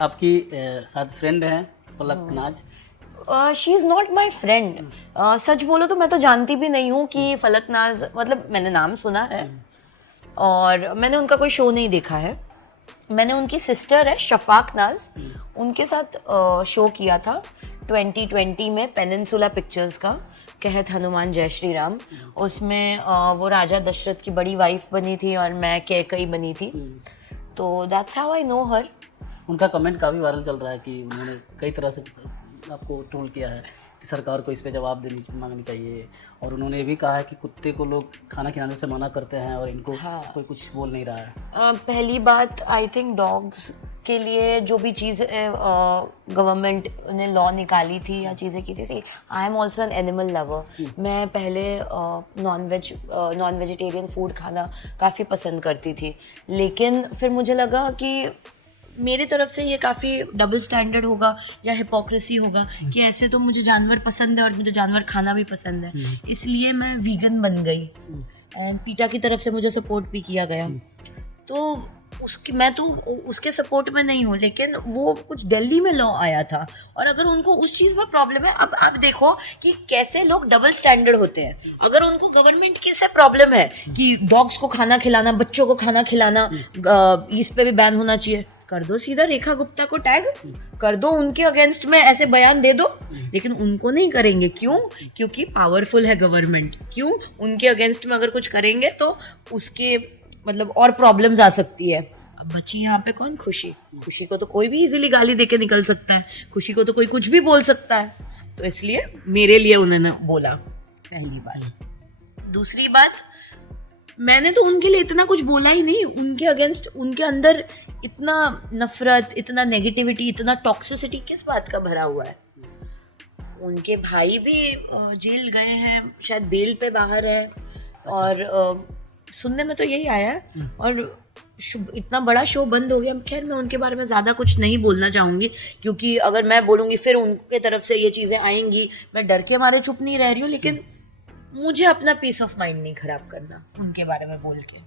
आपकी साथ फ्रेंड है Palak Naaz. She is not my friend. सच बोलो तो मैं तो जानती भी नहीं हूँ कि फलक नाज, मतलब मैंने नाम सुना है और मैंने उनका कोई शो नहीं देखा है। मैंने उनकी सिस्टर है शफाक नाज, उनके साथ शो किया था 2020 में पेनिनसुला पिक्चर्स का, कहत हनुमान जय श्री राम। उसमें वो राजा दशरथ की बड़ी वाइफ बनी थी और मैं कैकई बनी थी। तो दैट्स हाउ आई नो हर। उनका कमेंट काफ़ी वायरल चल रहा है कि उन्होंने कई तरह से आपको ट्रोल किया है कि सरकार को इस पे जवाब मांगनी चाहिए, और उन्होंने ये भी कहा है कि कुत्ते को लोग खाना खिलाने से मना करते हैं और इनको कोई कुछ बोल नहीं रहा है। पहली बात, आई थिंक डॉग्स के लिए जो भी चीज़ गवर्नमेंट ने लॉ निकाली थी या चीज़ें की थी, I am also an animal lover. मैं पहले नॉन वेजिटेरियन फूड खाना काफ़ी पसंद करती थी, लेकिन फिर मुझे लगा कि मेरी तरफ से ये काफ़ी डबल स्टैंडर्ड होगा या हिपोक्रेसी होगा कि ऐसे तो मुझे जानवर पसंद है और मुझे जानवर खाना भी पसंद है, इसलिए मैं वीगन बन गई। पीटा की तरफ से मुझे सपोर्ट भी किया गया, तो मैं तो उसके सपोर्ट में नहीं हूँ। लेकिन वो कुछ दिल्ली में लॉ आया था और अगर उनको उस चीज़ में प्रॉब्लम है, अब आप देखो कि कैसे लोग डबल स्टैंडर्ड होते हैं। अगर उनको गवर्नमेंट की से प्रॉब्लम है कि डॉग्स को खाना खिलाना, बच्चों को खाना खिलाना, इस पे भी बैन होना चाहिए, कर दो सीधा रेखा गुप्ता को टैग कर दो, उनके अगेंस्ट में ऐसे बयान दे दो। लेकिन उनको नहीं करेंगे, क्यों? क्योंकि पावरफुल है गवर्नमेंट। क्यों? उनके अगेंस्ट में अगर कुछ करेंगे तो उसके मतलब और प्रॉब्लम्स आ सकती है। अब बची यहाँ पे कौन? खुशी। खुशी को तो कोई भी इजीली गाली देके निकल सकता है, खुशी को तो कोई कुछ भी बोल सकता है, तो इसलिए मेरे लिए उन्होंने बोला, पहली बात। दूसरी बात, मैंने तो उनके लिए इतना कुछ बोला ही नहीं। उनके अगेंस्ट, उनके अंदर इतना नफरत, इतना नेगेटिविटी, इतना टॉक्सिसिटी किस बात का भरा हुआ है? उनके भाई भी जेल गए हैं, शायद बेल पे बाहर है, और सुनने में तो यही आया है। और इतना बड़ा शो बंद हो गया। खैर, मैं उनके बारे में ज़्यादा कुछ नहीं बोलना चाहूँगी, क्योंकि अगर मैं बोलूँगी फिर उनके तरफ से ये चीज़ें आएंगी। मैं डर के मारे चुप नहीं रह रही हूँ, लेकिन मुझे अपना पीस ऑफ माइंड नहीं खराब करना उनके बारे में बोल के।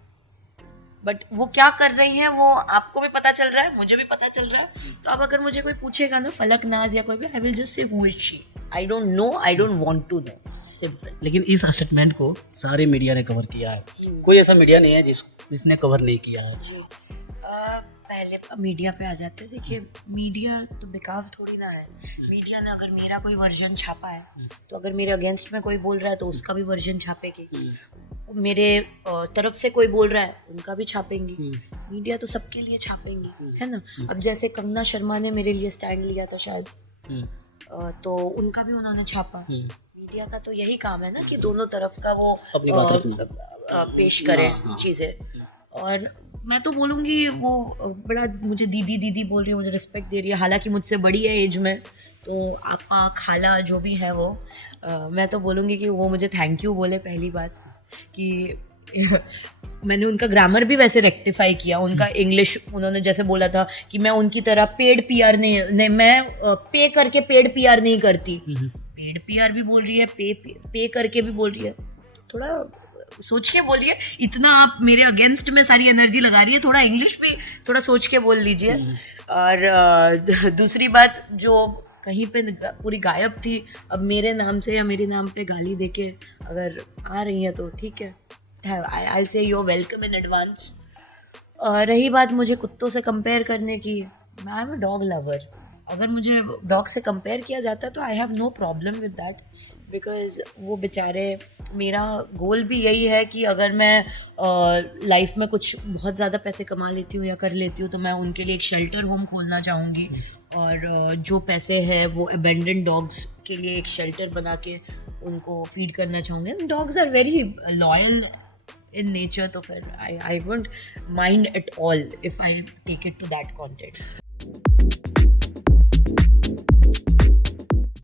बट वो क्या कर रही हैं वो आपको भी पता चल रहा है, मुझे भी पता चल रहा है। तो अब अगर मुझे कोई पूछेगा ना, फलक नाज या कोई भी, I will just say who is she. I don't know, I don't want to know, simple. लेकिन इस स्टेटमेंट को सारे मीडिया ने कवर किया है, कोई ऐसा मीडिया नहीं है जिसने कवर नहीं किया है। जी, पहले मीडिया पे आ जाते हैं। देखिए, मीडिया तो बेकार थोड़ी ना है। मीडिया ने अगर मेरा कोई वर्जन छापा है, तो अगर मेरे अगेंस्ट में कोई बोल रहा है तो उसका भी वर्जन छापेगी। मेरे तरफ से कोई बोल रहा है, उनका भी छापेंगी। मीडिया तो सबके लिए छापेंगी, है ना। अब जैसे कंगना शर्मा ने मेरे लिए स्टैंड लिया था शायद, तो उनका भी उन्होंने छापा। मीडिया का तो यही काम है ना कि दोनों तरफ का वो अपनी बात रखना, पेश करे चीज़ें। और मैं तो बोलूँगी, वो बड़ा मुझे दीदी दीदी बोल रही है, मुझे रिस्पेक्ट दे रही है, हालांकि मुझसे बड़ी है एज में। तो आपा, खाला, जो भी है वो, मैं तो बोलूँगी कि वो मुझे थैंक यू बोले। पहली बात कि मैंने उनका ग्रामर भी वैसे रेक्टिफाई किया। उनका इंग्लिश, उन्होंने जैसे बोला था कि मैं उनकी तरह पेड पीआर नहीं, मैं पे करके पेड पीआर नहीं करती। पेड पीआर भी बोल रही है, पे करके भी बोल रही है। थोड़ा सोच के बोलिए, इतना आप मेरे अगेंस्ट में सारी एनर्जी लगा रही है, थोड़ा इंग्लिश भी थोड़ा सोच के बोल लीजिए। और दूसरी बात, जो कहीं पे पूरी गायब थी, अब मेरे नाम से या मेरे नाम पे गाली देके अगर आ रही है तो ठीक है, आई से यू वेलकम इन एडवांस। रही बात मुझे कुत्तों से कंपेयर करने की, I am a dog lover. अगर मुझे डॉग से कंपेयर किया जाता है तो I have no problem with that, because वो बेचारे, मेरा गोल भी यही है कि अगर मैं लाइफ में कुछ बहुत ज़्यादा पैसे कमा लेती हूँ या कर लेती हूँ तो मैं उनके लिए एक शेल्टर होम खोलना चाहूँगी। और जो पैसे हैं वो अबेंडन डॉग्स के लिए एक शेल्टर बना के उनको फीड करना चाहूँगी। Dogs are very loyal in nature, तो फिर I won't mind at all if I take it to that content.